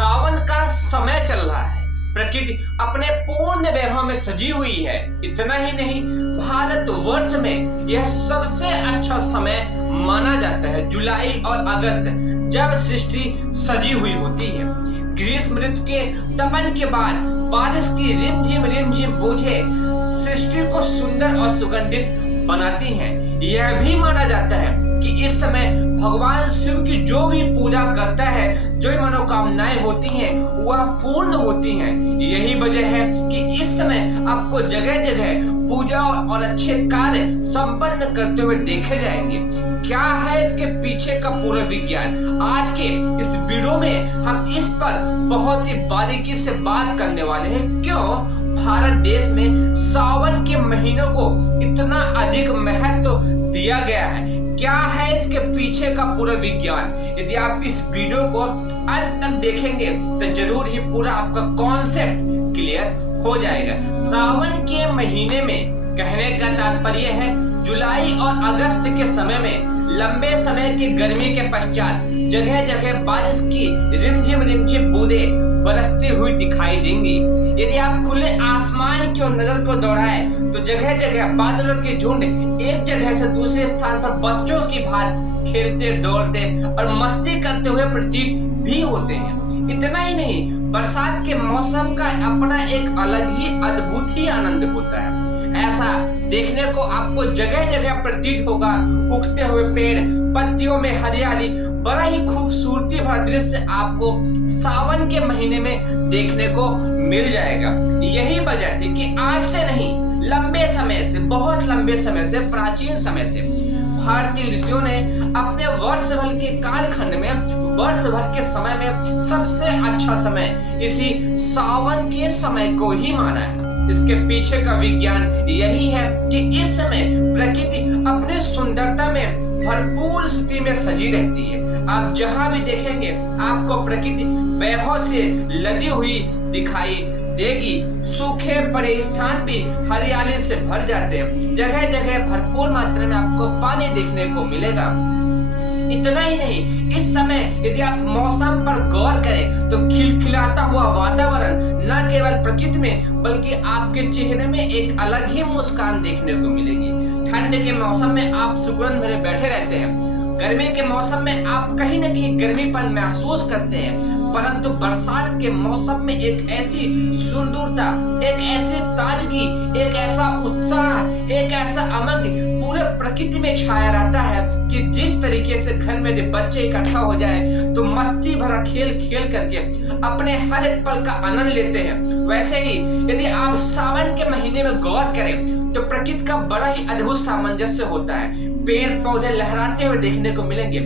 सावन का समय चल रहा है। प्रकृति अपने पूर्ण वैभव में सजी हुई है। इतना ही नहीं, भारतवर्ष में यह सबसे अच्छा समय माना जाता है। जुलाई और अगस्त जब सृष्टि सजी हुई होती है। ग्रीष्म ऋतु के तपन के बाद बारिश की रिमझिम बूंदें सृष्टि को सुंदर और सुगंधित बनाती हैं। यह भी माना जाता है कि इस समय भगवान शिव की जो भी पूजा करता है, जो मनोकामनाएं होती हैं, वह पूर्ण होती हैं। यही वजह है कि इस समय आपको जगह जगह पूजा और अच्छे कार्य संपन्न करते हुए देखे जाएंगे। क्या है इसके पीछे का पूरा विज्ञान? आज के इस वीडियो में हम इस पर बहुत ही बारीकी से बात करने वाले हैं। क्यों भारत देश में सावन के महीनों को इतना अधिक महत्व दिया गया है? क्या है इसके पीछे का पूरा विज्ञान? यदि आप इस वीडियो को अंत तक देखेंगे तो जरूर ही पूरा आपका कॉन्सेप्ट क्लियर हो जाएगा। सावन के महीने में कहने का तात्पर्य है जुलाई और अगस्त के समय में लंबे समय की गर्मी के पश्चात जगह जगह बारिश की रिमझिम बूंदें बरसती हुई दिखाई देंगी। यदि आप खुले आसमान की ओर नजर को दौड़ाएं तो जगह जगह बादलों के झुंड एक जगह से दूसरे स्थान पर बच्चों की भांति खेलते दौड़ते और मस्ती करते हुए प्रतीत भी होते हैं। इतना ही नहीं, बरसात के मौसम का अपना एक अलग ही अद्भुत ही आनंद होता है। ऐसा देखने को आपको जगह जगह प्रतीत होगा। उगते हुए पेड़, पत्तियों में हरियाली, बड़ा ही खूबसूरती भरा दृश्य आपको सावन के महीने में देखने को मिल जाएगा। यही वजह थी कि आज से नहीं, लंबे समय से, बहुत लंबे समय से, प्राचीन समय से भारतीय ऋषियों ने अपने वर्ष भर के कालखंड में, वर्ष भर के समय में सबसे अच्छा समय इसी सावन के समय को ही माना है। इसके पीछे का विज्ञान यही है कि इस समय प्रकृति अपने सुंदरता में भरपूर स्थिति में सजी रहती है। आप जहां भी देखेंगे आपको प्रकृति वैभव से लदी हुई दिखाई देगी। सूखे पड़े स्थान भी हरियाली से भर जाते हैं। जगह जगह भरपूर मात्रा में आपको पानी देखने को मिलेगा। इतना ही नहीं, इस समय यदि आप मौसम पर गौर करें तो खिलखिलाता हुआ वातावरण न केवल प्रकृति में बल्कि आपके चेहरे में एक अलग ही मुस्कान देखने को मिलेगी। ठंड के मौसम में आप सुगंध भरे बैठे रहते हैं। गर्मी के मौसम में आप कहीं न कहीं गर्मीपन महसूस करते हैं। परंतु बरसात के मौसम में एक ऐसी सुंदरता, एक ऐसी ताजगी, एक ऐसा उत्साह, एक ऐसा उमंग पूरे प्रकृति में छाया रहता है कि जिस तरीके से घर में यदि बच्चे इकट्ठा हो जाए तो मस्ती भरा खेल खेल करके अपने हर एक पल का आनंद लेते हैं, वैसे ही यदि आप सावन के महीने में गौर करें तो प्रकृति का बड़ा ही अद्भुत सामंजस्य होता है। पेड़ पौधे लहराते हुए देखने को मिलेंगे।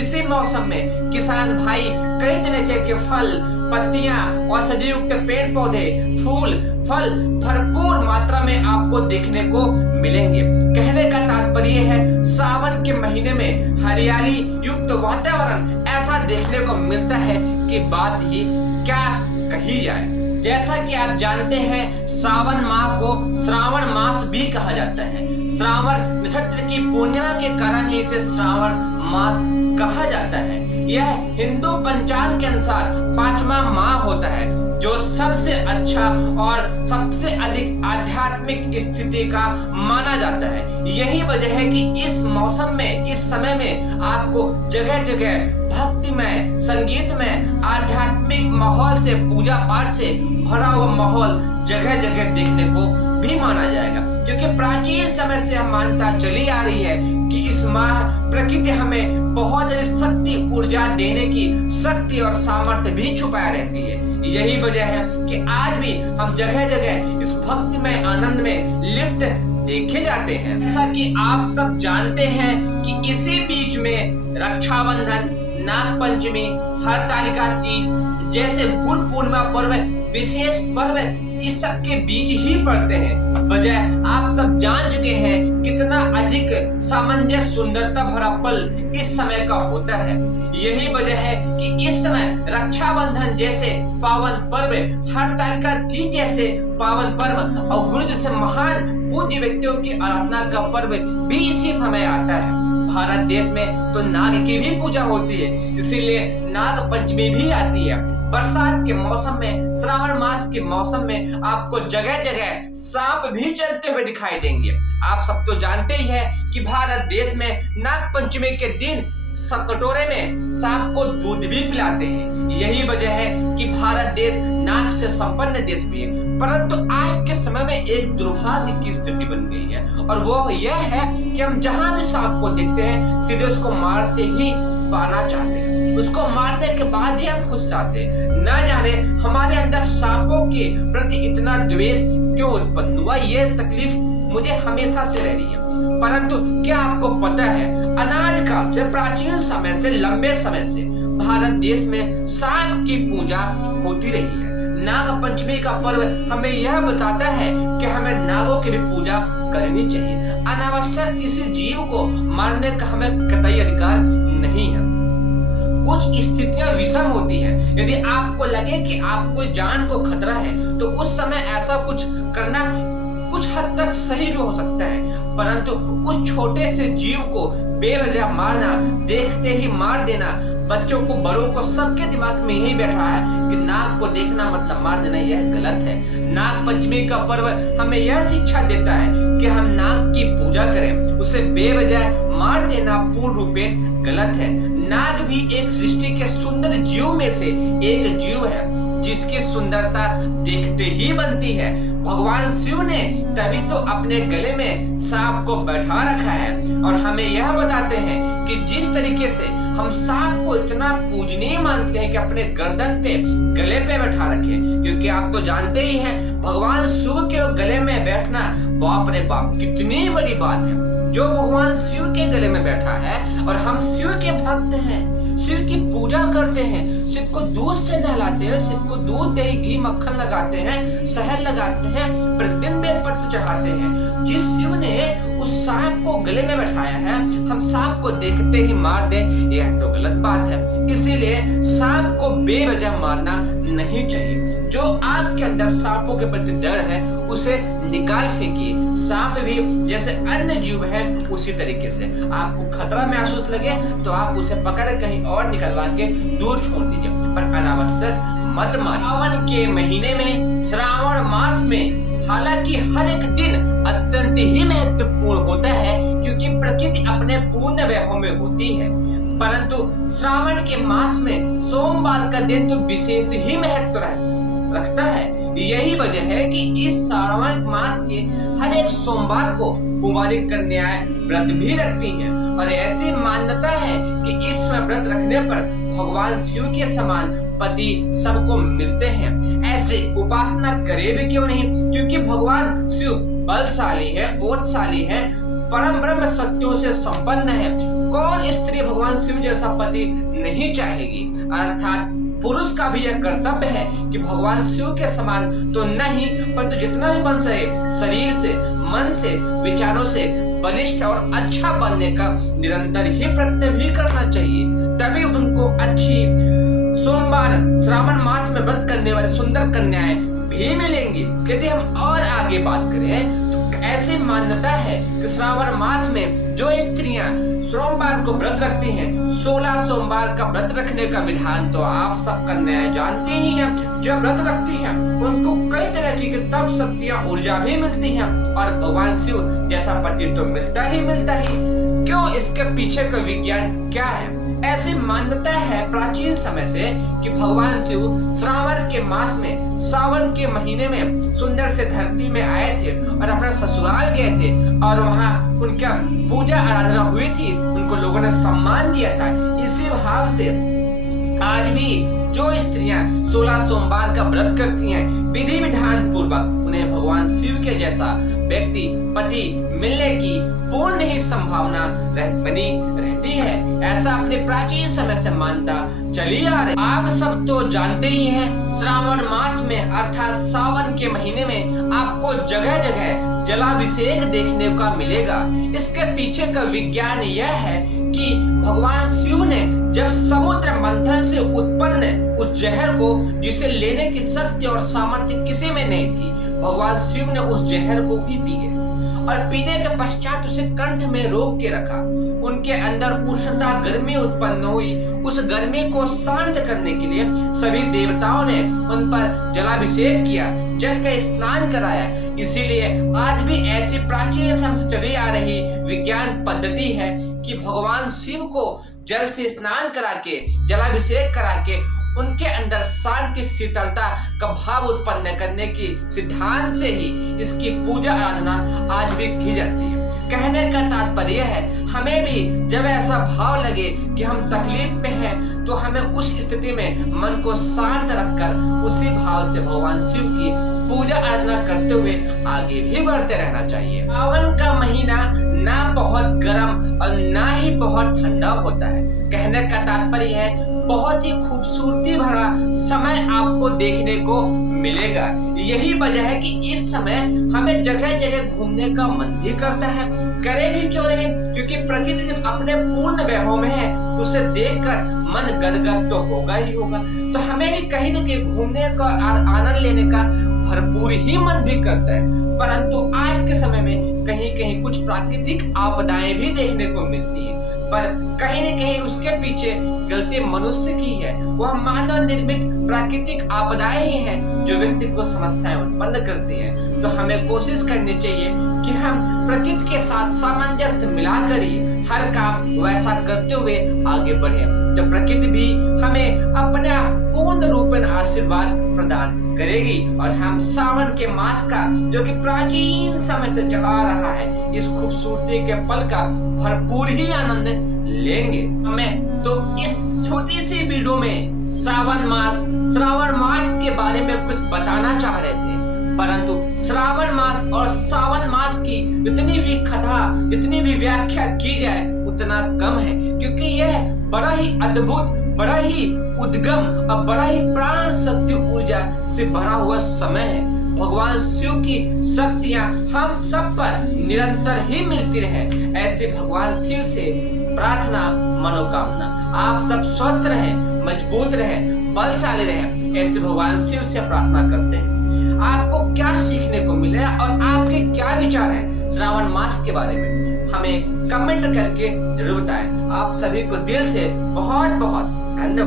इसी मौसम में किसान भाई कई तरह के फल, पत्तियां, औषधि युक्त पेड़ पौधे, फूल, फल भरपूर मात्रा में आपको देखने को मिलेंगे। कहने का तात्पर्य है सावन के महीने में हरियाली युक्त वातावरण ऐसा देखने को मिलता है कि बात ही क्या कही जाए। जैसा कि आप जानते हैं, सावन माह को श्रावण मास भी कहा जाता है। श्रावण नक्षत्र की पूर्णिमा के कारण ही इसे श्रावण मास कहा जाता है। यह हिंदू पंचांग के अनुसार 5वां माह होता है, जो सबसे अच्छा और सबसे अधिक आध्यात्मिक स्थिति का माना जाता है। यही वजह है कि इस मौसम में, इस समय में आपको जगह जगह भक्तिमय, संगीतमय, आध्यात्मिक माहौल से, पूजा पाठ से भरा हुआ माहौल जगह जगह देखने को भी माना जाएगा। क्योंकि प्राचीन समय से हम मान्यता चली आ रही है कि इस माह प्रकृति हमें बहुत शक्ति, ऊर्जा देने की शक्ति और सामर्थ्य भी छुपाया रहती है। यही वजह है कि आज भी हम जगह जगह इस भक्तिमय आनंद में लिप्त देखे जाते हैं। जैसा कि आप सब जानते हैं कि इसी बीच में रक्षाबंधन, नाग पंचमी, हरतालिका तीज जैसे गुरु पूर्णिमा पर्व, विशेष पर्व इस सब के बीच ही पड़ते हैं। वजह आप सब जान चुके हैं कितना अधिक सामंजस्य, सुंदरता भरा पल इस समय का होता है। यही वजह है कि इस समय रक्षाबंधन जैसे पावन पर्व, हरतालिका तीज जैसे पावन पर्व और गुरु जैसे महान पूज्य व्यक्तियों की आराधना का पर्व भी इसी समय आता है। भारत देश में तो नाग की भी पूजा होती है, इसीलिए नाग पंचमी भी आती है। बरसात के मौसम में, श्रावण मास के मौसम में आपको जगह जगह सांप भी चलते हुए दिखाई देंगे। आप सब तो जानते ही है कि भारत देश में नाग पंचमी के दिन कटोरे में सांप को दूध भी पिलाते हैं। यही वजह है कि भारत देश नाग से संपन्न देश भी है। परंतु आज के समय में एक दुर्भाग्य की स्थिति बन गई है, और वो यह है कि हम जहां भी सांप को देखते हैं सीधे उसको मारते ही पाना चाहते हैं। उसको मारने के बाद ही हम खुश आते हैं। न जाने हमारे अंदर सांपों के प्रति इतना द्वेष क्यों उत्पन्न हुआ, ये तकलीफ मुझे हमेशा से रह रही है। परंतु क्या आपको पता है, अनादि काल से, प्राचीन समय से, लंबे समय से भारत देश में सांप की पूजा होती रही है। नाग पंचमी का पर्व हमें यह बताता है कि हमें नागों की भी पूजा करनी चाहिए। अनावश्यक किसी जीव को मारने का हमें कतई अधिकार नहीं है। कुछ स्थितियां विषम होती है। यदि आपको लगे कि आपको जान को खतरा है तो उस समय ऐसा कुछ करना कुछ हद तक सही भी हो सकता है, परंतु उस छोटे से जीव को बेवजह मारना, देखते ही मार देना, बच्चों को, बड़ों को, सबके दिमाग में यही बैठा है कि नाग को देखना मतलब मार देना, यह गलत है। नाग पंचमी का पर्व हमें यह शिक्षा देता है कि हम नाग की पूजा करें, उसे बेवजह मार देना पूर्ण रूपे गलत है। नाग भी एक सृष्टि के सुंदर जीव में से एक जीव है, जिसकी सुंदरता देखते ही बनती है। भगवान शिव ने तभी तो अपने गले में सांप को बैठा रखा है, और हमें यह बताते हैं कि जिस तरीके से हम सांप को इतना पूजनीय मानते हैं कि अपने गर्दन पे, गले पे बैठा रखे, क्योंकि आप तो जानते ही हैं भगवान शिव के गले में बैठना बाप रे बाप कितनी बड़ी बात है। जो भगवान शिव के गले में बैठा है और हम शिव के भक्त हैं, शिव की पूजा करते हैं, शिव को दूध से नहलाते हैं, शिव को दूध, दही, घी, मक्खन लगाते हैं, शहद लगाते हैं, प्रतिदिन बेलपत्र चढ़ाते हैं। जिस शिव ने उस सांप को गले में बैठाया है, हम सांप को देखते ही मार दे, यह तो गलत बात है। इसीलिए सांप को बेवजह मारना नहीं चाहिए। जो आपके अंदर सांपों के प्रति डर है उसे निकाल फेंकिए। सांप भी जैसे अन्य जीव है उसी तरीके से, आपको खतरा महसूस लगे तो आप उसे पकड़ कहीं और निकलवा के दूर छोड़ दीजिए, पर अनावश्यक मत मारिए। सावन के महीने में, श्रावण मास में, हालांकि हर एक दिन अत्यंत ही महत्वपूर्ण होता है क्योंकि प्रकृति अपने पूर्ण वैभव में होती है, परंतु श्रावण के मास में सोमवार का दिन तो विशेष ही महत्व रखता है। यही वजह है कि इस श्रावण मास के हर एक सोमवार को कुंवारी कन्याएं व्रत भी रखती हैं, और ऐसी मान्यता है कि इस व्रत रखने पर भगवान शिव के समान पति सबको मिलते हैं। ऐसे उपासना करे भी क्यों नहीं, क्योंकि भगवान शिव बलशाली है, ओजशाली है, परम ब्रह्म शक्तियों से संपन्न है। कौन स्त्री भगवान शिव जैसा पति नहीं चाहेगी। अर्थात पुरुष का भी यह कर्तव्य है कि भगवान शिव के समान तो नहीं, परंतु जितना भी बन सके शरीर से, मन से, विचारों से बलिष्ठ और अच्छा बनने का निरंतर ही प्रयत्न भी करना चाहिए। तभी उनको अच्छी सोमवार श्रावण मास में व्रत करने वाली सुंदर कन्याएं भी मिलेंगी। यदि हम और आगे बात करें तो ऐसी मान्यता है कि श्रावण मास में जो स्त्रियां सोमवार को व्रत रखती हैं, 16 सोमवार का व्रत रखने का विधान तो आप सब कन्याएं जानती ही हैं। जब व्रत रखती हैं उनको कई तरह की तप शक्तियां, ऊर्जा भी मिलती हैं, और भगवान शिव जैसा पति तो मिलता ही। क्यों, इसके पीछे का विज्ञान क्या है? ऐसी मान्यता है प्राचीन समय से कि भगवान शिव श्रावण के मास में, सावन के महीने में सुंदर से धरती में आए थे और अपना ससुराल गए थे, और वहाँ उनका पूजा आराधना हुई थी, उनको लोगों ने सम्मान दिया था। इसी भाव से आज भी जो स्त्रियां 16 सोमवार का व्रत करती हैं, विधि विधान पूर्वक उन्हें भगवान शिव के जैसा व्यक्ति, पति मिलने की पूर्ण ही संभावना बनी रहती है। ऐसा अपने प्राचीन समय से मानता चली आ रही। आप सब तो जानते ही हैं, श्रावण मास में अर्थात सावन के महीने में आपको जगह जगह जलाभिषेक देखने का मिलेगा। इसके पीछे का विज्ञान यह है कि भगवान शिव ने जब समुद्र मंथन से उत्पन्न उस जहर को, जिसे लेने की शक्ति और सामर्थ्य किसी में नहीं थी, भगवान शिव ने उस जहर को भी पी गए, और पीने के पश्चात उसे कंठ में रोक के रखा। उनके अंदर उष्णता गर्मी उत्पन्न हुई। उस गर्मी को शांत करने के लिए सभी देवताओं ने उन पर जलाभिषेक किया, जल का स्नान कराया। इसीलिए आज भी ऐसी प्राचीन समय से चली आ रही विज्ञान पद्धति है कि भगवान शिव को जल से स्नान करा के, जलाभिषेक करा के उनके अंदर शांति शीतलता का भाव उत्पन्न करने की सिद्धांत से ही इसकी पूजा आराधना आज भी की जाती है। कहने का तात्पर्य है, हमें भी जब ऐसा भाव लगे कि हम तकलीफ में हैं, तो हमें उस स्थिति में मन को शांत रखकर उसी भाव से भगवान शिव की पूजा अर्चना करते हुए आगे भी बढ़ते रहना चाहिए। सावन का महीना ना बहुत गर्म और ना ही बहुत ठंडा होता है। कहने का तात्पर्य है, बहुत ही खूबसूरती भरा समय आपको देखने को मिलेगा। यही वजह है कि इस समय हमें जगह जगह घूमने का मन भी करता है। करे भी क्यों नहीं, क्योंकि प्रकृति जब अपने पूर्ण वैभव में है तो उसे देखकर मन गदगद तो होगा ही होगा। तो हमें भी कहीं न कहीं घूमने का आनंद लेने का भरपूर ही मन भी करता है। परंतु आज के समय में कहीं कहीं कुछ प्राकृतिक आपदाएं भी देखने को मिलती है, पर कहीं न कहीं उसके पीछे गलती मनुष्य की है। वह मानव निर्मित प्राकृतिक आपदाएं ही हैं जो व्यक्ति को समस्याएं उत्पन्न करती हैं। तो हमें कोशिश करनी चाहिए कि हम प्रकृति के साथ सामंजस्य मिलाकर ही हर काम वैसा करते हुए आगे बढ़े, तो प्रकृति भी हमें अपना पूर्ण रूपेण आशीर्वाद प्रदान करेगी और हम सावन के मास का, जो कि प्राचीन समय से चला आ रहा है, इस खूबसूरती के पल का भरपूर ही आनंद लेंगे। हमें तो इस छोटी सी वीडियो में श्रावण मास के बारे में कुछ बताना चाह रहे थे, परंतु श्रावण मास और सावन मास की जितनी भी कथा, जितनी भी व्याख्या की जाए उतना कम है, क्योंकि यह बड़ा ही अद्भुत, बड़ा ही उद्गम और बड़ा ही प्राण शक्ति ऊर्जा से भरा हुआ समय है। भगवान शिव की शक्तियां हम सब पर निरंतर ही मिलती रहे, ऐसे भगवान शिव से प्रार्थना मनोकामना। आप सब स्वस्थ रहें, मजबूत रहें, बलशाली रहें, ऐसे भगवान शिव से प्रार्थना करते हैं। आपको क्या सीखने को मिले और आपके क्या विचार हैं श्रावण मास के बारे में, हमें कमेंट करके जरूर बताएं। आप सभी को दिल से बहुत बहुत धन्यवाद।